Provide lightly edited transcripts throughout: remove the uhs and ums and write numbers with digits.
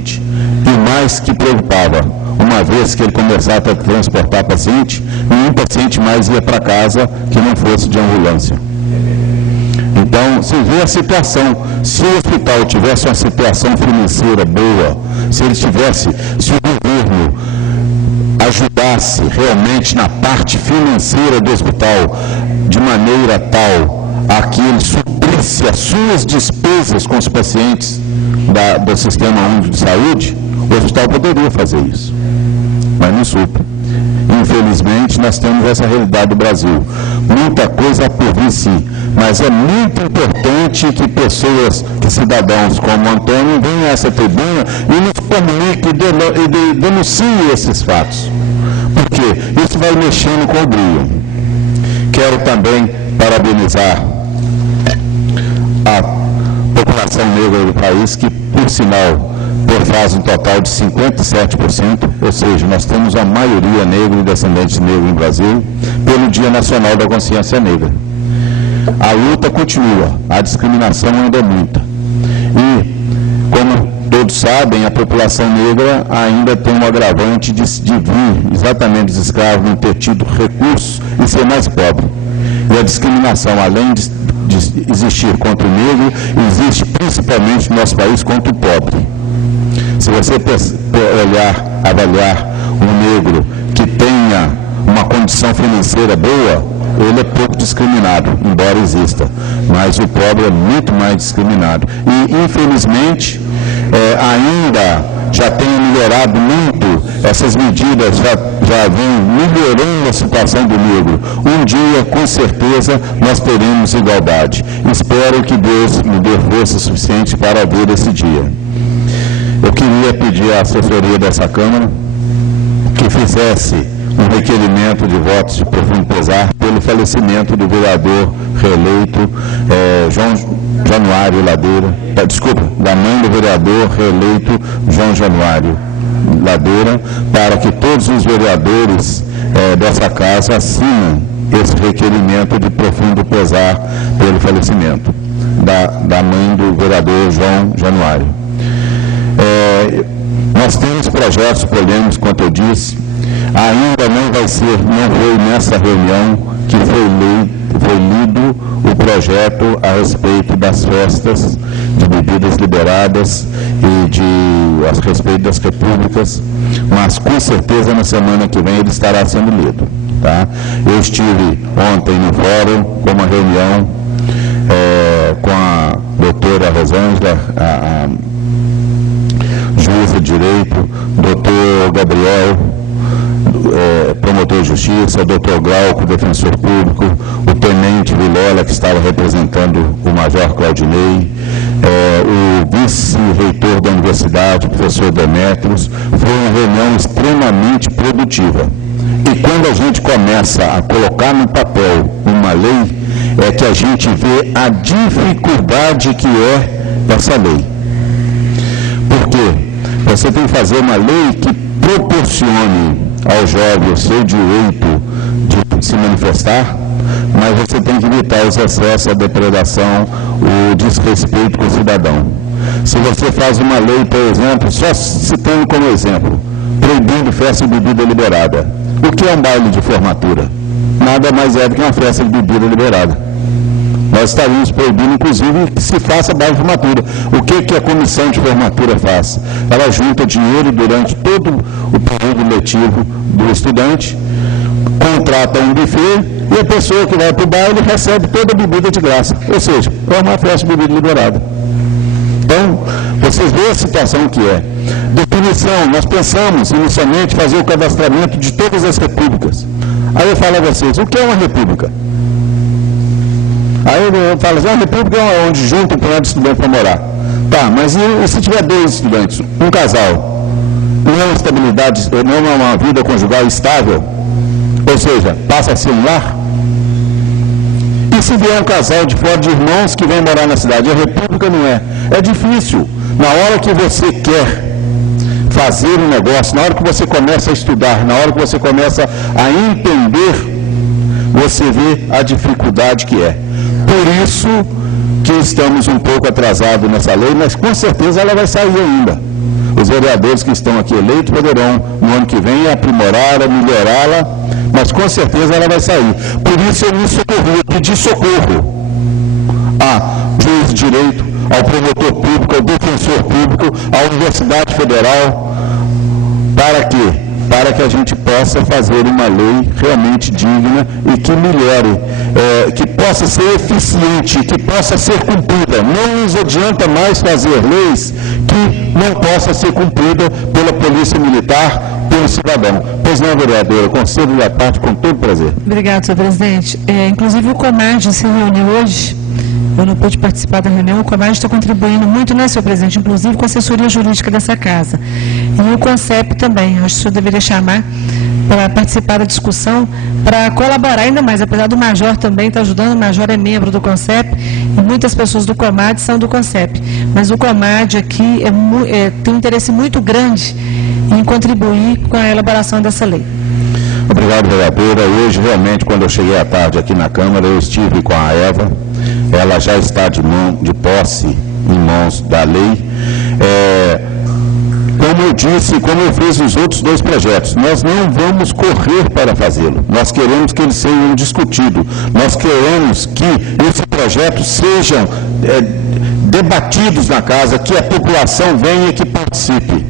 paciente, e mais que preocupava, uma vez que ele começava a transportar paciente, nenhum paciente mais ia para casa que não fosse de ambulância. Então, se vê a situação, se o hospital tivesse uma situação financeira boa, se o governo ajudasse realmente na parte financeira do hospital, de maneira tal a que ele suprisse as suas despesas com os pacientes do Sistema Único de Saúde, o hospital poderia fazer isso, mas não supre. Infelizmente, nós temos essa realidade do Brasil. Muita coisa por vir sim, mas é muito importante que pessoas, que cidadãos como Antônio, venham a essa tribuna e nos comuniquem e denunciem esses fatos, porque isso vai mexendo com o brilho. Quero também parabenizar a população negra do país, que, por sinal, faz um total de 57%, ou seja, nós temos a maioria negra e descendentes negros no Brasil, pelo Dia Nacional da Consciência Negra. A luta continua, a discriminação ainda é muita. E, como todos sabem, a população negra ainda tem um agravante de vir exatamente os escravos não ter tido recursos e ser mais pobre. E a discriminação, além de existir contra o negro, existe principalmente no nosso país contra o pobre. Se você avaliar um negro que tenha uma condição financeira boa, ele é pouco discriminado, embora exista, mas o pobre é muito mais discriminado. E, infelizmente, ainda já tem melhorado muito, essas medidas já vêm melhorando a situação do negro. Um dia, com certeza, nós teremos igualdade. Espero que Deus me dê força suficiente para ver esse dia. Eu queria pedir à assessoria dessa Câmara que fizesse um requerimento de votos de profundo pesar pelo falecimento do vereador reeleito João Januário Ladeira, da mãe do vereador reeleito João Januário Ladeira, para que todos os vereadores dessa casa assinem esse requerimento de profundo pesar pelo falecimento da mãe do vereador João Januário. Nós temos projetos polêmicos, quanto eu disse, ainda não foi nessa reunião que foi lido o projeto a respeito das festas de bebidas liberadas e a respeito das repúblicas, mas com certeza na semana que vem ele estará sendo lido. Tá? Eu estive ontem no fórum com uma reunião com a doutora Rosângela, a juíza de direito, doutor Gabriel, promotor de justiça, doutor Glauco, defensor público, o tenente Vilela, que estava representando o major Claudinei, o vice-reitor da universidade, professor Demétrios. Foi uma reunião extremamente produtiva. E quando a gente começa a colocar no papel uma lei, é que a gente vê a dificuldade que é essa lei. Por quê? Você tem que fazer uma lei que proporcione ao jovem o seu direito de se manifestar, mas você tem que evitar os excessos, a depredação, o desrespeito com o cidadão. Se você faz uma lei, por exemplo, só citando como exemplo, proibindo festa de bebida liberada. O que é um baile de formatura? Nada mais é do que uma festa de bebida liberada. Nós estaríamos proibindo, inclusive, que se faça baile de formatura. O que a comissão de formatura faz? Ela junta dinheiro durante todo o período letivo do estudante, contrata um buffet e a pessoa que vai para o baile recebe toda a bebida de graça. Ou seja, é uma festa de bebida liberada. Então, vocês veem a situação que é. Definição, nós pensamos inicialmente fazer o cadastramento de todas as repúblicas. Aí eu falo a vocês, o que é uma república? Aí eu falo assim, a república é onde junta um punhado de estudante para morar. Tá, mas e se tiver 2 estudantes, um casal, não é uma estabilidade, não é uma vida conjugal estável? Ou seja, passa a ser um lar? E se vier um casal de fora de irmãos que vem morar na cidade? A república não é. É difícil. Na hora que você quer fazer um negócio, na hora que você começa a estudar, na hora que você começa a entender, você vê a dificuldade que é. Por isso que estamos um pouco atrasados nessa lei, mas com certeza ela vai sair ainda. Os vereadores que estão aqui eleitos poderão, no ano que vem, aprimorá-la, melhorá-la, mas com certeza ela vai sair. Por isso eu me socorri, eu pedi socorro a juiz de direito, ao promotor público, ao defensor público, à Universidade Federal. Para quê? Para que a gente possa fazer uma lei realmente digna e que melhore, que possa ser eficiente, que possa ser cumprida. Não nos adianta mais fazer leis que não possam ser cumpridas pela Polícia Militar, pelo cidadão. Pois não, vereadora, concedo da parte com todo prazer. Obrigado, senhor presidente. Inclusive o Comad se reuniu hoje. Eu não pude participar da reunião. O Comad está contribuindo muito, né, senhor presidente? Inclusive com a assessoria jurídica dessa casa. E o CONCEP também. Acho que o senhor deveria chamar para participar da discussão, para colaborar ainda mais. Apesar do Major também estar ajudando, o Major é membro do CONCEP e muitas pessoas do Comad são do CONCEP. Mas o Comad aqui tem um interesse muito grande em contribuir com a elaboração dessa lei. Obrigado, vereadora. Hoje, realmente, quando eu cheguei à tarde aqui na Câmara, eu estive com a Eva. Ela já está de posse em mãos da lei. Como eu disse, como eu fiz os outros dois projetos, nós não vamos correr para fazê-lo. Nós queremos que eles sejam discutidos. Nós queremos que esses projetos sejam debatidos na casa, que a população venha e que participe.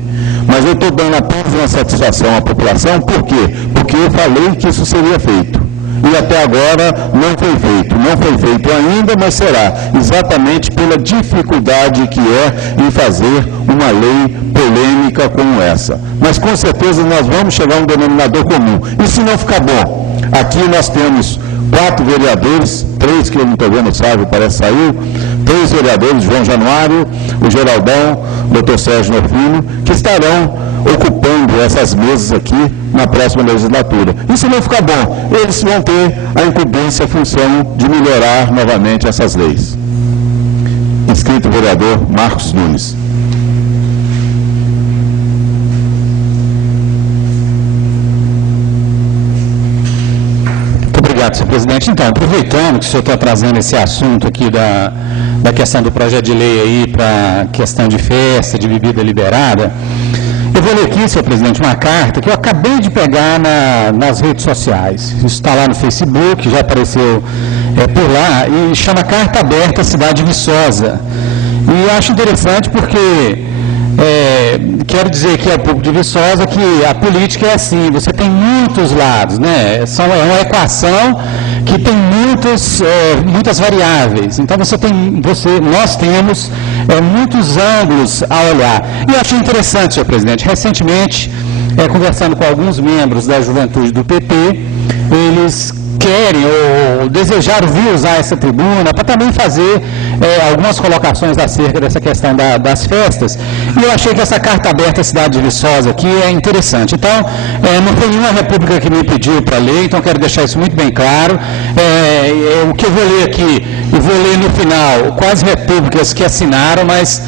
Mas eu estou dando apenas uma satisfação à população, por quê? Porque eu falei que isso seria feito. E até agora não foi feito. Não foi feito ainda, mas será. Exatamente pela dificuldade que é em fazer uma lei polêmica como essa. Mas com certeza nós vamos chegar a um denominador comum. E se não ficar bom? Aqui nós temos 4 vereadores, 3 que eu não estou vendo, sabe, parece que saiu, 3 vereadores, João Januário, o Geraldão, o doutor Sérgio Norfino, que estarão ocupando essas mesas aqui na próxima legislatura. E se não ficar bom, eles vão ter a incumbência, a função de melhorar novamente essas leis. Inscrito o vereador Marcos Nunes. Obrigado, senhor presidente. Então, aproveitando que o senhor está trazendo esse assunto aqui da questão do projeto de lei aí para questão de festa, de bebida liberada, eu vou ler aqui, senhor presidente, uma carta que eu acabei de pegar nas redes sociais. Isso está lá no Facebook, já apareceu por lá, e chama Carta Aberta Cidade Viçosa. E eu acho interessante porque quero dizer aqui ao público de Viçosa que a política é assim, você tem muitos lados, né? É uma equação que tem muitas variáveis. Então nós temos muitos ângulos a olhar. E eu achei interessante, senhor presidente, recentemente, conversando com alguns membros da juventude do PP, eles querem ou desejaram vir usar essa tribuna para também fazer algumas colocações acerca dessa questão das festas, e eu achei que essa carta aberta à cidade de Viçosa aqui é interessante. Então, não foi nenhuma república que me pediu para ler, então quero deixar isso muito bem claro. O que eu vou ler aqui, e vou ler no final quais repúblicas que assinaram, mas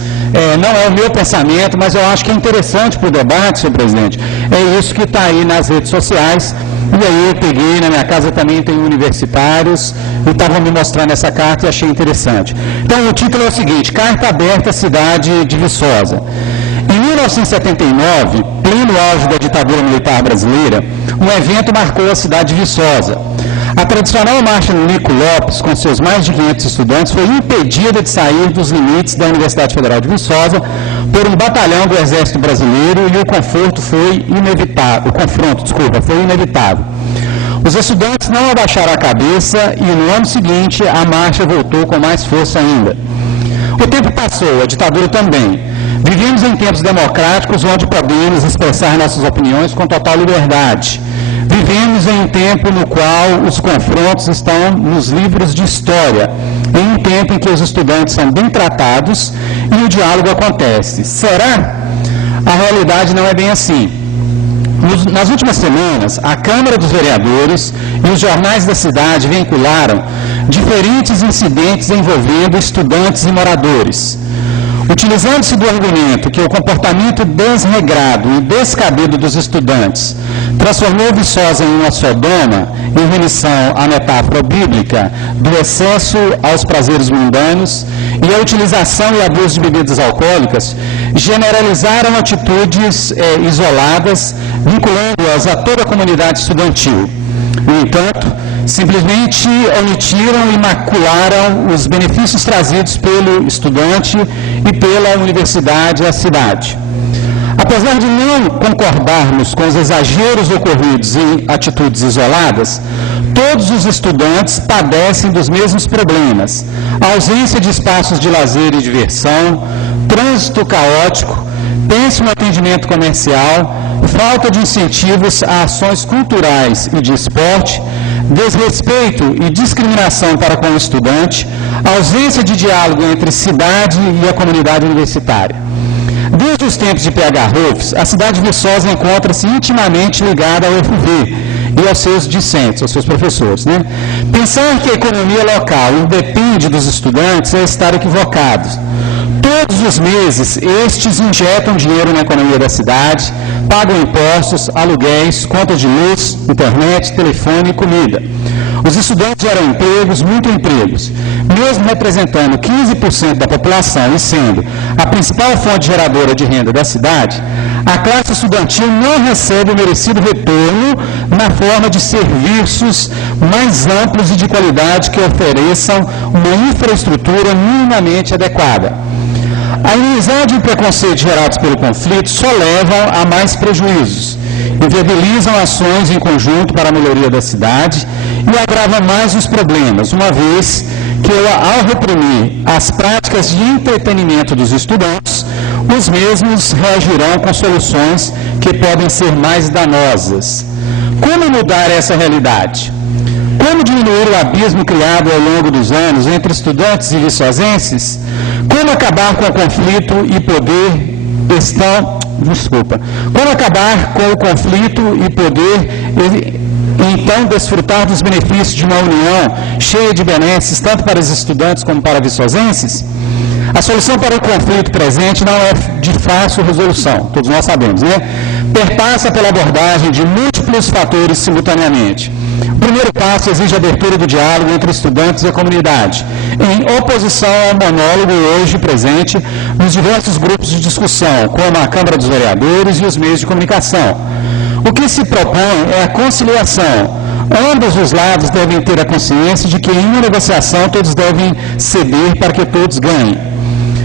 não é o meu pensamento, mas eu acho que é interessante para o debate, senhor presidente. É isso que está aí nas redes sociais. E aí eu peguei, na minha casa também tem universitários, e estavam me mostrando essa carta e achei interessante. Então o título é o seguinte: Carta Aberta à Cidade de Viçosa. Em 1979, pleno auge da ditadura militar brasileira, um evento marcou a cidade de Viçosa. A tradicional marcha no Nico Lopes, com seus mais de 500 estudantes, foi impedida de sair dos limites da Universidade Federal de Viçosa por um batalhão do Exército Brasileiro e o confronto foi inevitável. Os estudantes não abaixaram a cabeça e no ano seguinte a marcha voltou com mais força ainda. O tempo passou, a ditadura também. Vivemos em tempos democráticos onde podemos expressar nossas opiniões com total liberdade. Vivemos em um tempo no qual os confrontos estão nos livros de história, em um tempo em que os estudantes são bem tratados e o diálogo acontece. Será? A realidade não é bem assim. Nas últimas semanas, a Câmara dos Vereadores e os jornais da cidade vincularam diferentes incidentes envolvendo estudantes e moradores. Utilizando-se do argumento que o comportamento desregrado e descabido dos estudantes transformou Viçosa em uma Sodoma, em remissão à metáfora bíblica do excesso aos prazeres mundanos e a utilização e abuso de bebidas alcoólicas, generalizaram atitudes isoladas, vinculando-as a toda a comunidade estudantil. No entanto, simplesmente omitiram e macularam os benefícios trazidos pelo estudante e pela universidade à cidade. Apesar de não concordarmos com os exageros ocorridos em atitudes isoladas, todos os estudantes padecem dos mesmos problemas: a ausência de espaços de lazer e diversão, trânsito caótico, péssimo atendimento comercial, falta de incentivos a ações culturais e de esporte, desrespeito e discriminação para com o estudante, ausência de diálogo entre cidade e a comunidade universitária. Desde os tempos de P.H. Rolfs, a cidade de Viçosa encontra-se intimamente ligada ao UFV e aos seus discentes, aos seus professores, né? Pensar que a economia local independe dos estudantes é estar equivocados. Todos os meses, estes injetam dinheiro na economia da cidade, pagam impostos, aluguéis, contas de luz, internet, telefone e comida. Os estudantes geram empregos, muitos empregos. Mesmo representando 15% da população e sendo a principal fonte geradora de renda da cidade, a classe estudantil não recebe o merecido retorno na forma de serviços mais amplos e de qualidade que ofereçam uma infraestrutura minimamente adequada. A inimizade e o preconceito gerados pelo conflito só levam a mais prejuízos, inviabilizam ações em conjunto para a melhoria da cidade e agravam mais os problemas, uma vez que, ao reprimir as práticas de entretenimento dos estudantes, os mesmos reagirão com soluções que podem ser mais danosas. Como mudar essa realidade? Como diminuir o abismo criado ao longo dos anos entre estudantes e viçosenses? Como acabar com o conflito e poder Como acabar com o conflito e poder então desfrutar dos benefícios de uma união cheia de benesses, tanto para os estudantes como para viçosenses? A solução para o conflito presente não é de fácil resolução, todos nós sabemos, né? Perpassa pela abordagem de múltiplos fatores simultaneamente. O primeiro passo exige a abertura do diálogo entre estudantes e a comunidade, em oposição ao monólogo hoje presente nos diversos grupos de discussão, como a Câmara dos Vereadores e os meios de comunicação. O que se propõe é a conciliação. Ambos os lados devem ter a consciência de que em uma negociação todos devem ceder para que todos ganhem.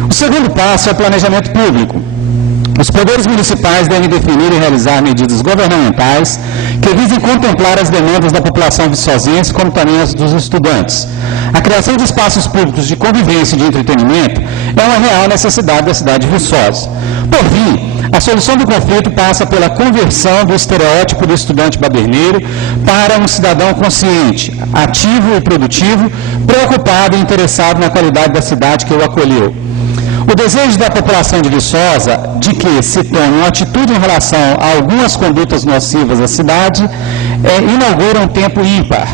O segundo passo é o planejamento público. Os poderes municipais devem definir e realizar medidas governamentais que visem contemplar as demandas da população viçosense, como também as dos estudantes. A criação de espaços públicos de convivência e de entretenimento é uma real necessidade da cidade de Viçosa. Por fim, a solução do conflito passa pela conversão do estereótipo do estudante baderneiro para um cidadão consciente, ativo e produtivo, preocupado e interessado na qualidade da cidade que o acolheu. O desejo da população de Viçosa de que se tome uma atitude em relação a algumas condutas nocivas à cidade inaugura um tempo ímpar.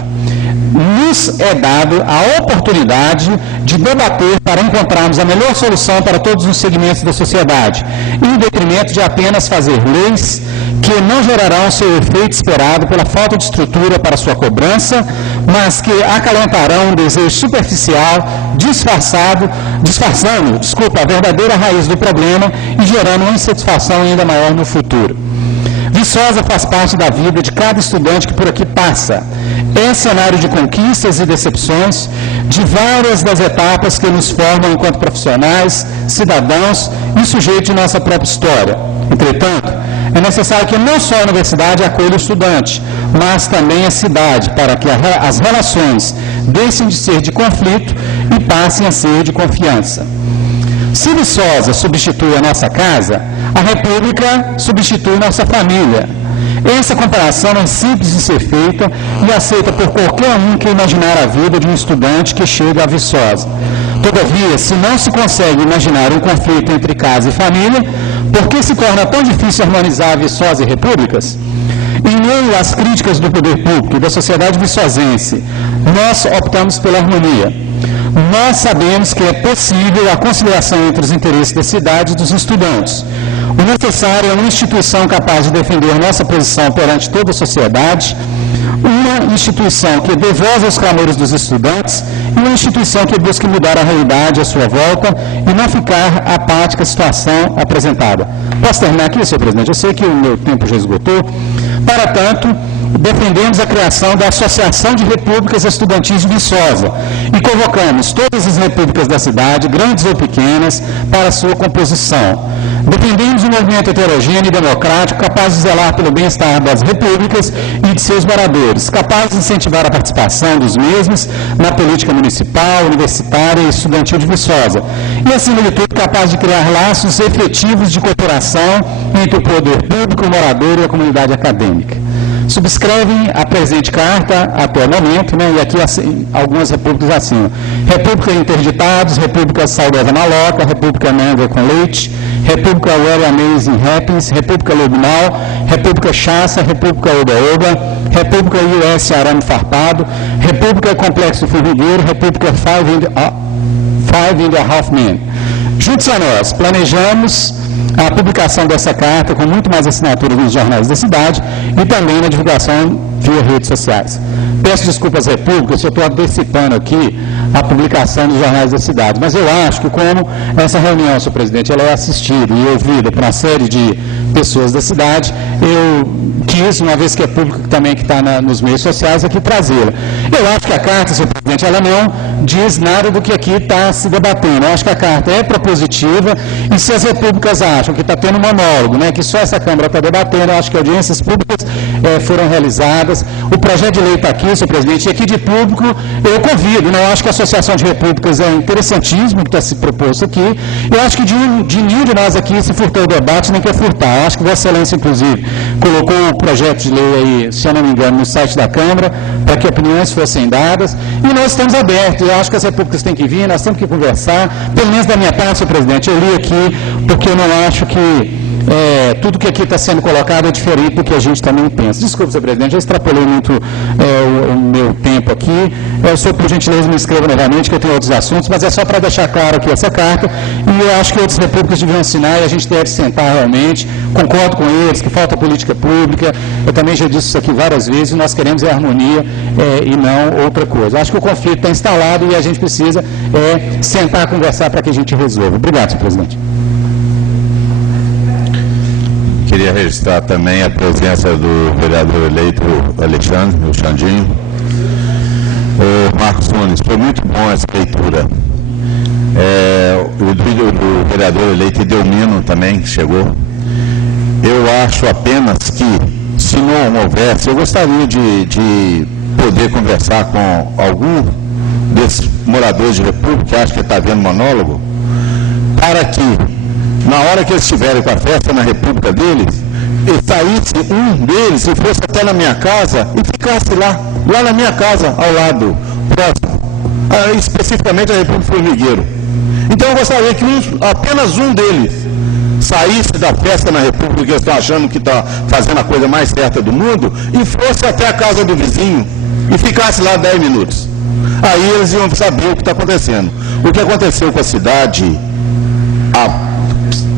Nos é dado a oportunidade de debater para encontrarmos a melhor solução para todos os segmentos da sociedade, em detrimento de apenas fazer leis que não gerarão seu efeito esperado pela falta de estrutura para sua cobrança, mas que acalentarão um desejo superficial, disfarçando a verdadeira raiz do problema e gerando uma insatisfação ainda maior no futuro. Viçosa faz parte da vida de cada estudante que por aqui passa. É cenário de conquistas e decepções, de várias das etapas que nos formam enquanto profissionais, cidadãos e sujeitos de nossa própria história. Entretanto, é necessário que não só a universidade acolha o estudante, mas também a cidade, para que as relações deixem de ser de conflito e passem a ser de confiança. Se Viçosa substitui a nossa casa, a República substitui nossa família. Essa comparação é simples de ser feita e aceita por qualquer um que imaginar a vida de um estudante que chega a Viçosa. Todavia, se não se consegue imaginar um conflito entre casa e família, por que se torna tão difícil harmonizar Viçosa e repúblicas? Em meio às críticas do poder público e da sociedade viçosense, nós optamos pela harmonia. nós sabemos que é possível a conciliação entre os interesses da cidade e dos estudantes. O necessário é uma instituição capaz de defender nossa posição perante toda a sociedade, uma instituição que dê voz aos clamores dos estudantes e uma instituição que busque mudar a realidade à sua volta e não ficar apática à situação apresentada. Posso terminar aqui, senhor presidente? Eu sei que o meu tempo já esgotou. Para tanto, defendemos a criação da Associação de Repúblicas Estudantis de Viçosa e convocamos todas as repúblicas da cidade, grandes ou pequenas, para sua composição. Defendemos um movimento heterogêneo e democrático capaz de zelar pelo bem-estar das repúblicas e de seus moradores, capaz de incentivar a participação dos mesmos na política municipal, universitária e estudantil de Viçosa. E, acima de tudo, capaz de criar laços efetivos de cooperação entre o poder público, o morador e a comunidade acadêmica. Subscrevem a presente carta até o momento, e aqui assim, algumas repúblicas assim: República Interditados, República Saudosa Maloca, República Manga com Leite, República Well Amazing Happiness, República Lobinal, República Chassa, República Oba-Oba, República US Arame Farpado, República Complexo Formigueiro, República Five and a Half Men. Juntos a nós, planejamos a publicação dessa carta com muito mais assinaturas nos jornais da cidade e também na divulgação via redes sociais. Peço desculpas às repúblicas, eu estou antecipando aqui a publicação dos jornais da cidade, mas eu acho que como essa reunião, senhor presidente, ela é assistida e ouvida por uma série de pessoas da cidade, eu quis, uma vez que é público também que está nos meios sociais, aqui trazê-la. Eu acho que a carta, senhor presidente, ela não diz nada do que aqui está se debatendo. Eu acho que a carta é propositiva e se as repúblicas acham que está tendo monólogo, que só essa Câmara está debatendo, eu acho que audiências públicas foram realizadas. O projeto de lei está aqui, senhor presidente, e aqui de público eu convido, eu acho que a Associação de Repúblicas é interessantíssimo que está se proposto aqui. Eu acho que de nenhum de nós aqui se furtou o debate, nem quer furtar. Eu acho que Vossa Excelência, inclusive, colocou o projeto de lei aí, se eu não me engano, no site da Câmara, para que opiniões fossem dadas, e nós estamos abertos. Eu acho que as repúblicas têm que vir, nós temos que conversar, pelo menos da minha parte, senhor presidente, eu li aqui, porque eu não acho que tudo que aqui está sendo colocado é diferente do que a gente também pensa. Desculpe, senhor presidente, já extrapolei muito o meu tempo aqui. O senhor, por gentileza, me escreva novamente, que eu tenho outros assuntos, mas é só para deixar claro aqui essa carta, e eu acho que outras repúblicas deviam assinar e a gente deve sentar realmente. Concordo com eles que falta política pública, eu também já disse isso aqui várias vezes, nós queremos harmonia e não outra coisa. Acho que o conflito está instalado e a gente precisa sentar e conversar para que a gente resolva. Obrigado, senhor presidente. Queria registrar também a presença do vereador eleito Alexandre, o Xandinho. Marcos Nunes, foi muito bom essa leitura. O vereador eleito Edelmino também, que chegou. Eu acho apenas que, se não houvesse, eu gostaria de poder conversar com algum desses moradores de República, que acho que está havendo monólogo, para que, na hora que eles estiverem com a festa na República deles, e saísse um deles e fosse até na minha casa e ficasse lá na minha casa, ao lado, próximo, especificamente a República Formigueiro. Então eu gostaria que apenas um deles saísse da festa na República, que eles estão achando que está fazendo a coisa mais certa do mundo, e fosse até a casa do vizinho e ficasse lá 10 minutos. Aí eles iam saber o que está acontecendo. O que aconteceu com a cidade,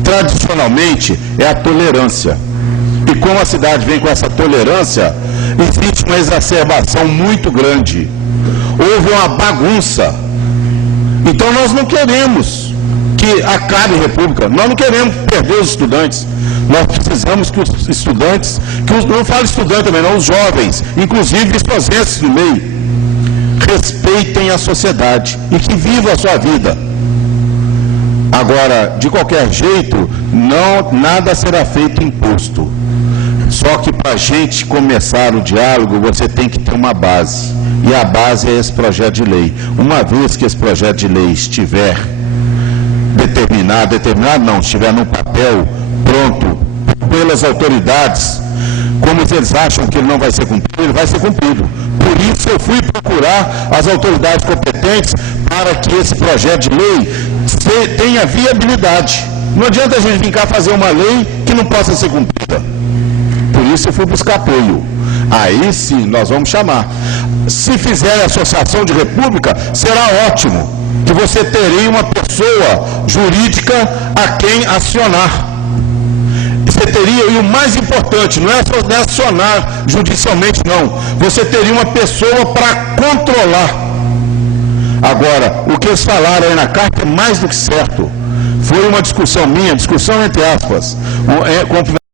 tradicionalmente, é a tolerância. E como a cidade vem com essa tolerância, existe uma exacerbação muito grande. Houve uma bagunça. Então nós não queremos que acabe a República, nós não queremos perder os estudantes. Nós precisamos que os estudantes, não falo estudante também, não, os jovens, inclusive esposenses do meio, respeitem a sociedade e que vivam a sua vida. Agora, de qualquer jeito, nada será feito imposto. Só que para a gente começar o diálogo, você tem que ter uma base. E a base é esse projeto de lei. Uma vez que esse projeto de lei estiver estiver no papel, pronto, pelas autoridades, como eles acham que ele não vai ser cumprido, ele vai ser cumprido. Por isso eu fui procurar as autoridades competentes para que esse projeto de lei tenha viabilidade. Não adianta a gente vir cá fazer uma lei que não possa ser cumprida. Por isso eu fui buscar apoio. Aí sim, nós vamos chamar. Se fizer a associação de república, será ótimo. que você teria uma pessoa jurídica a quem acionar. Você teria, e o mais importante, não é só acionar judicialmente, não. Você teria uma pessoa para controlar. Agora, o que eles falaram aí na carta é mais do que certo. Foi uma discussão minha, discussão entre aspas, com